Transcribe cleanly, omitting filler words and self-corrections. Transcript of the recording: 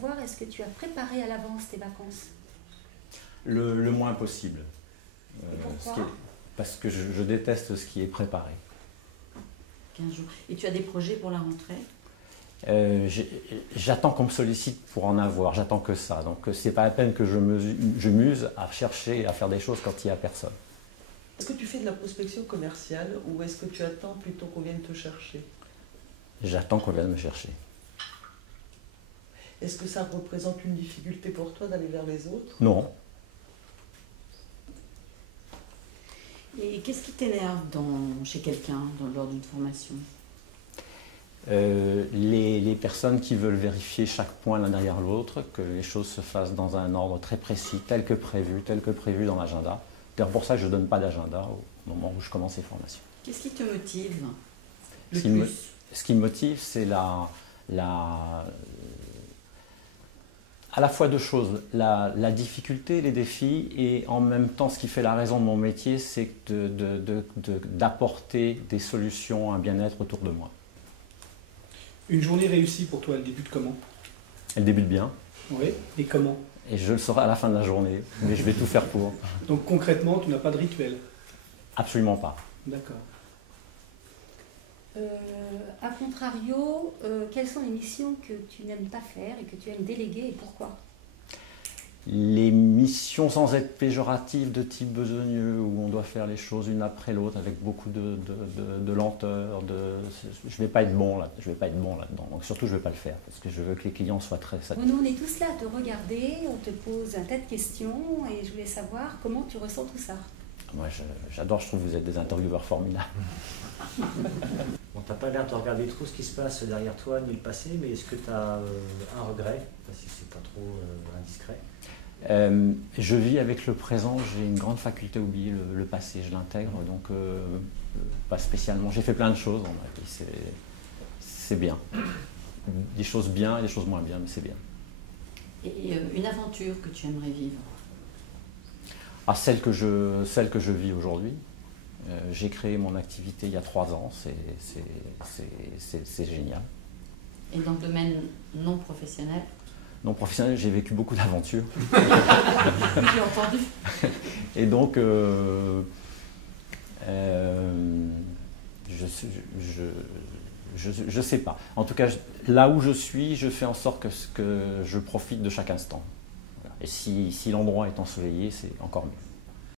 savoir, est-ce que tu as préparé à l'avance tes vacances? Le moins possible. Et pourquoi? Parce que je déteste ce qui est préparé. 15 jours. Et tu as des projets pour la rentrée? J'attends qu'on me sollicite pour en avoir, j'attends que ça. Donc c'est pas la peine que je muse à chercher, à faire des choses quand il n'y a personne. Est-ce que tu fais de la prospection commerciale ou est-ce que tu attends plutôt qu'on vienne te chercher? J'attends qu'on vienne me chercher. Est-ce que ça représente une difficulté pour toi d'aller vers les autres? Non. Et qu'est-ce qui t'énerve chez quelqu'un lors d'une formation? Les personnes qui veulent vérifier chaque point l'un derrière l'autre, que les choses se fassent dans un ordre très précis, tel que prévu dans l'agenda. C'est pour ça que je ne donne pas d'agenda au moment où je commence les formations. Qu'est-ce qui te motive le Ce qui me motive, c'est à la fois deux choses, la difficulté, les défis, et en même temps, ce qui fait la raison de mon métier, c'est d'apporter des solutions, un bien-être autour de moi. Une journée réussie pour toi, elle débute comment? Elle débute bien. Oui, et comment? Et je le saurai à la fin de la journée, mais je vais tout faire pour. Donc concrètement, tu n'as pas de rituel? Absolument pas. D'accord. A contrario, quelles sont les missions que tu n'aimes pas faire et que tu aimes déléguer et pourquoi? Les missions sans être péjoratives de type besogneux, où on doit faire les choses une après l'autre avec beaucoup de lenteur, je ne vais pas être bon là-dedans. Donc surtout, je ne vais pas le faire parce que je veux que les clients soient très satisfaits. Nous, on est tous là à te regarder, on te pose un tas de questions et je voulais savoir comment tu ressens tout ça. Moi, j'adore, je trouve que vous êtes des intervieweurs formidables. Bon, t'as pas l'air de regarder trop ce qui se passe derrière toi ni le passé, mais est-ce que tu as un regret, si c'est pas trop indiscret? Je vis avec le présent, j'ai une grande faculté à oublier le passé, je l'intègre, donc pas spécialement. J'ai fait plein de choses dans ma vie, c'est bien. Des choses bien et des choses moins bien, mais c'est bien. Et une aventure que tu aimerais vivre? Ah, celle que je vis aujourd'hui. J'ai créé mon activité il y a 3 ans, c'est génial. Et dans le domaine non professionnel? Non professionnel, j'ai vécu beaucoup d'aventures. J'ai entendu. Et donc, je sais pas. En tout cas, là où je suis, je fais en sorte que je profite de chaque instant. Voilà. Et si l'endroit est ensoleillé, c'est encore mieux.